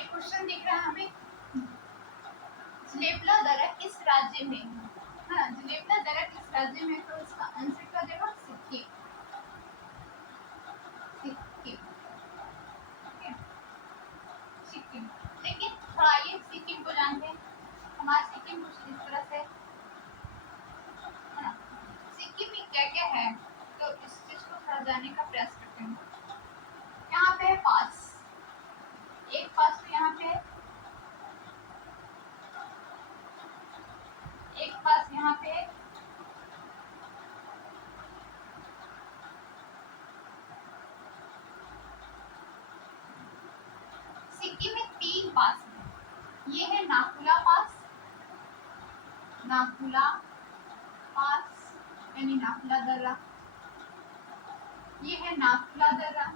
एक क्वेश्चन दिख रहा है हमें, जलेपला दर्रा किस राज्य में है? हाँ, जलेपला दर्रा किस राज्य में है? तो इसका आंसर क्या देगा? सिक्किम। सिक्किम, ठीक है, सिक्किम। लेकिन थोड़ा ये सिक्किम को जानते हैं, हमारा सिक्किम कुछ इस तरह से है ना। सिक्किम में क्या क्या है, तो इस चीज को थोड़ा जानने का प्रयास करते हैं। यहाँ पे है पास, एक पास तो यहाँ पे है, एक पास यहाँ पे है, सिक्किम में 3 पास है। ये है नाथुला पास, नाथुला पास यानी नाथुला दर्रा, ये है नाथुला दर्रा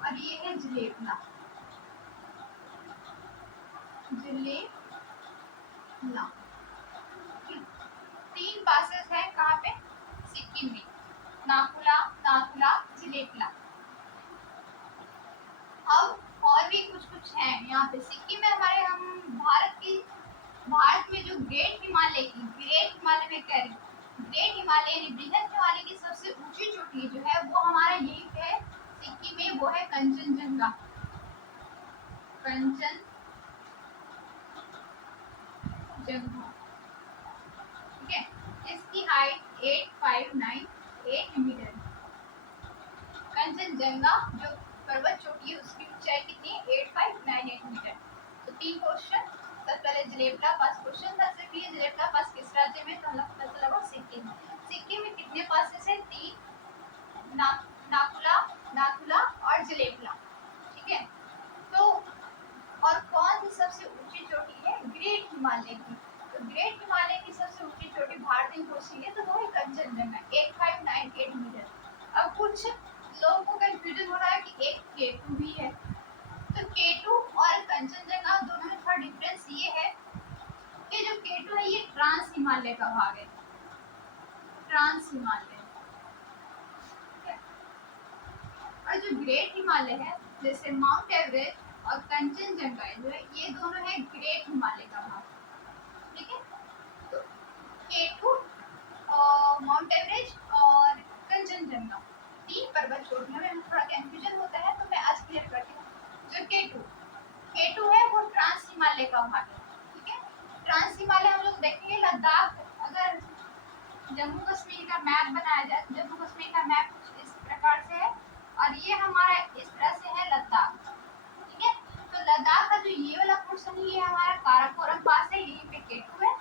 और ये है जलेपला। जलेपला 3 पासेस है कहाँ पे? सिक्किम में, नाथुला, नाथुला, जलेपला। अब और भी कुछ कुछ है यहाँ पे सिक्किम में हमारे। हम भारत में जो ग्रेट हिमालय में कह रही, ग्रेट हिमालय यानी बृहद हिमालय की सबसे ऊंची चोटी जो है वो हमारा यही पे है सिक्किम में, वो है कंचनजंगा। कंचनजंगा, ठीक है, इसकी हाइट 8598 मीटर। कंचनजंगा जो पर्वत चोटी है उसकी ऊंचाई कितनी है? 8598 मीटर। तो 3 क्वेश्चन। सबसे पहले जलेपला पास क्वेश्चन था सिर्फ ये, जलेपला पास किस राज्य में? तो हम लोग पता लगा सिक्किम। सिक्किम में कितने पासेस है? 3, नाथुला, नाथुला और जलेपला, ठीक है। तो और कौन सी सबसे ऊंची चोटी है? ग्रेट हिमालय की। तो ग्रेट हिमालय की सबसे ऊंची चोटी भारत में कौन सी है? तो वो है कंचनजंगा, 8598 मीटर। अब कुछ लोगों को कंफ्यूजन हो रहा है कि एक केटू भी है, तो केटू और कंचनजंगा दोनों में थोड़ा डिफरेंस ये है कि जो केटू है ये ट्रांस हिमालय का भाग है, ट्रांस हिमालय, और जो ग्रेट हिमालय है जैसे माउंट एवरेस्ट और कंचनजंगा जो है ये दोनों है ग्रेट हिमालय का भाग, ठीक है। तो केटू और माउंट एवरेस्ट और कंचनजंगा 3 पर्वत चोटियों में थोड़ा कंफ्यूजन होता है, तो मैं आज क्लियर करती हूँ। जो केटू है वो ट्रांस हिमालय का भाग है, ठीक है। ट्रांस हिमालय हम लोग देखेंगे लद्दाख, अगर जम्मू कश्मीर का मैप बनाया जाए, जम्मू कश्मीर का मैप कुछ इस प्रकार से है और ये हमारा इस तरह से है लद्दाख, ठीक है। तो लद्दाख का जो ये वाला पोर्शन ये हमारा काराकोरम पास है, यहीं पे केटू है,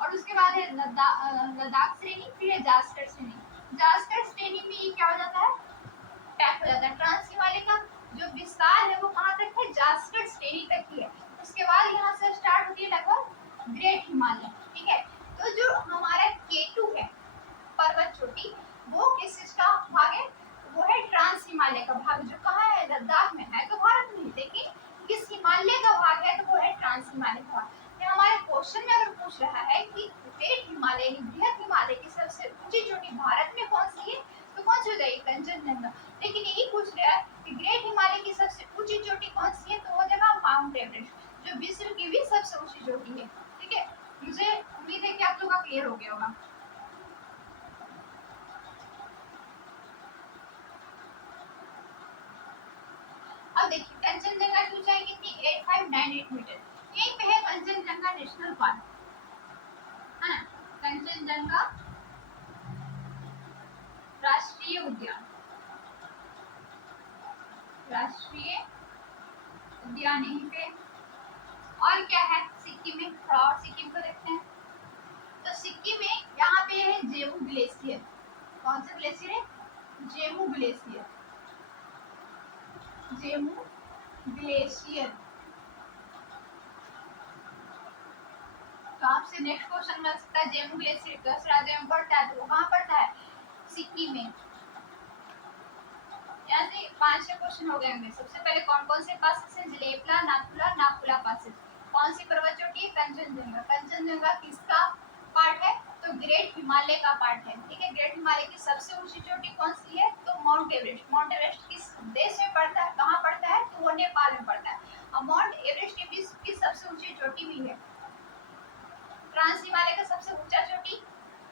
और उसके बाद है लद्दाख श्रेणी, फिर है जास्कर श्रेणी। जास्कर श्रेणी में ये क्या हो जाता है? पैक हो जाता है। ट्रांस हिमालय का जो विस्तार है वो कहाँ तक है? जास्कर श्रेणी तक ही है। उसके बाद यहाँ से स्टार्ट होती है लगभग ग्रेट हिमालय, ठीक है। तो जो हमारा केटू है पर्वत चोटी वो किस चीज का भाग है? वो है ट्रांस हिमालय का भाग, जो कहाँ है? लद्दाख में है, तो भारत में, लेकिन किस हिमालय का भाग है? तो वो है ट्रांस हिमालय का भाग। हमारे क्वेश्चन में अगर पूछ रहा है कि ग्रेट हिमालय बृहद हिमालय की सबसे ऊंची चोटी भारत में कौन सी है, तो कौन सी हो जाएगी? कंचनजंगा। लेकिन यही पूछ रहा है कि ग्रेट हिमालय की सबसे ऊंची चोटी कौन सी है, तो हो जाएगा माउंट एवरेस्ट, जो विश्व की भी सबसे ऊंची चोटी है, ठीक है। मुझे उम्मीद है कि आप लोगों का क्लियर हो गया होगा। अब देखिए कंचनजंगा की ऊंचाई कितनी? 8598 मीटर। यहीं पे है कंचनजंगा नेशनल पार्क, है ना, कंचनजंगा राष्ट्रीय उद्यान, राष्ट्रीय उद्यान यहीं पे। और क्या है सिक्किम में? थोड़ा और सिक्किम को देखते हैं। तो सिक्किम में यहाँ पे है जेमू ग्लेशियर। कौन सा ग्लेशियर है? Zemu glacier, Zemu glacier. तो आपसे नेक्स्ट क्वेश्चन मिल सकता है जेमू ग्लेशियर किस राज्य में पड़ता है, तो वो कहाँ पड़ता है? सिक्किम में। यहाँ से 5 क्वेश्चन हो गए होंगे। सबसे पहले कौन कौन से पासेस हैं? जलेपला, नाथुला, नाकुला पासेस। कौन सी पर्वत चोटी है? कंचनजंगा। कंचनजंगा किसका पार्ट है? तो ग्रेट हिमालय का पार्ट है, ठीक है। ग्रेट हिमालय की सबसे ऊंची चोटी कौन सी है? तो माउंट एवरेस्ट। माउंट एवरेस्ट किस देश में पड़ता है, कहाँ पड़ता है? तो वो नेपाल में पड़ता है। और माउंट एवरेस्ट विश्व की सबसे ऊंची चोटी भी है। ट्रांस हिमालय का सबसे ऊंचा चोटी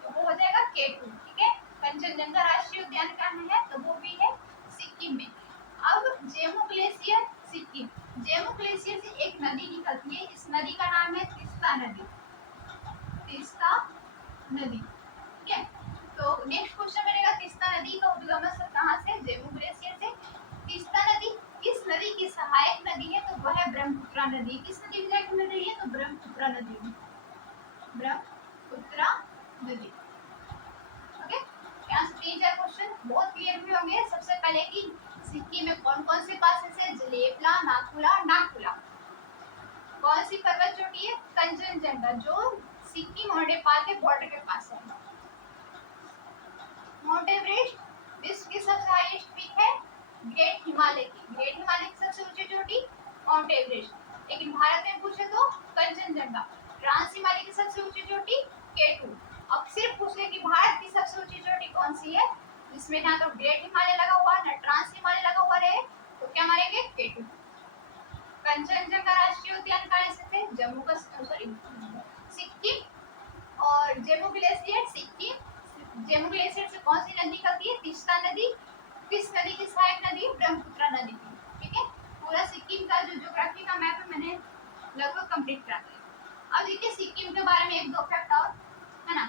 तो वो हो जाएगा K2, ठीक है। कंचनजंगा राष्ट्रीय उद्यान कहाँ है, तो वो भी है सिक्किम में। अब जेमू ग्लेशियर सिक्किम, जेमू ग्लेशियर से एक नदी निकलती है, इस नदी का नाम है तीस्ता नदी, तीस्ता नदी, ठीक है। तो नेक्स्ट क्वेश्चन मिलेगा तीस्ता नदी का उद्गम स्थल कहाँ से, जेमू ग्लेशियर से। तीस्ता नदी किस नदी की सहायक नदी है, तो वह है ब्रह्मपुत्र नदी। किस नदी की सहायक मिल रही है, तो ब्रह्मपुत्र नदी, ब्रह्मपुत्र नदी, ओके। यहाँ से 3-4 क्वेश्चन बहुत क्लियर भी होंगे। सबसे पहले कि सिक्किम में कौन कौन से पासेस है, जलेबला, नाथुला, नागपुला। कौन सी पर्वत चोटी है, कंचनजंगा, जो सिक्किम और नेपाल के बॉर्डर के पास है। माउंट एवरेस्ट विश्व की सबसे हाईएस्ट पीक है, ग्रेट हिमालय की, ग्रेट हिमालय की सबसे ऊंची चोटी माउंट एवरेस्ट। लेकिन भारत में पूछे तो कंचनजंगा। ट्रांस हिमालय की सबसे ऊंची चोटी K2। अब सिर्फ पूछ ले कि भारत की सबसे ऊंची चोटी कौन सी है, जिसमें ना तो ग्रेट हिमालय लगा हुआ ना ट्रांस हिमालय लगा हुआ रहे, तो क्या मारेंगे, K2। कंचनजंगा राष्ट्रीय उद्यान कहाँ स्थित है, जम्मू कश्मीर, सिक्किम। और जेमू ग्लेशियर सिक्किम, जेमू ग्लेशियर से कौन सी नदी निकलती है, तीस्ता नदी। किस नदी की सहायक नदी, ब्रह्मपुत्र नदी की, ठीक है। पूरा सिक्किम का जो ज्योग्राफी का मैप है मैंने लगभग कंप्लीट करा दिया। अब देखिए सिक्किम के बारे में एक दो फैक्ट और, है ना।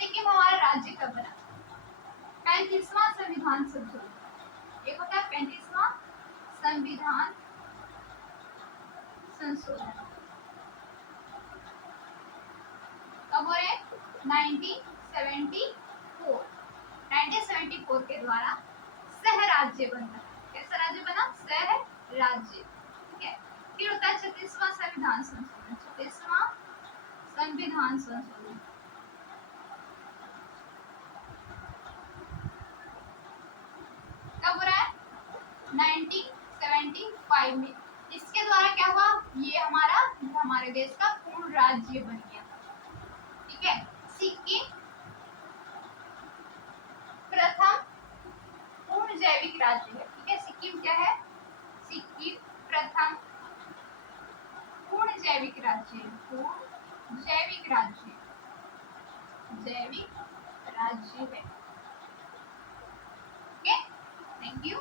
सिक्किम हमारा राज्य कब बना, 35वां संविधान संशोधन, एक होता है 35वां संविधान संशोधन, कब हो रहे हैं, 1974, 1974 के द्वारा सह राज्य बना। कैसा राज्य बना, सह राज्य, ठीक है। फिर होता है 36वां संविधान संशोधन, 36वां संविधान संशोधन, कब हो रहा है, 1975 में। इसके द्वारा क्या हुआ, ये हमारे देश का पूर्ण राज्य बन गया, ठीक है। सिक्किम प्रथम पूर्ण जैविक राज्य है, ठीक है। सिक्किम क्या है, सिक्किम प्रथम पूर्ण जैविक राज्य है, पूर्ण जैविक राज्य, जैविक राज्य है, ओके। Thank you.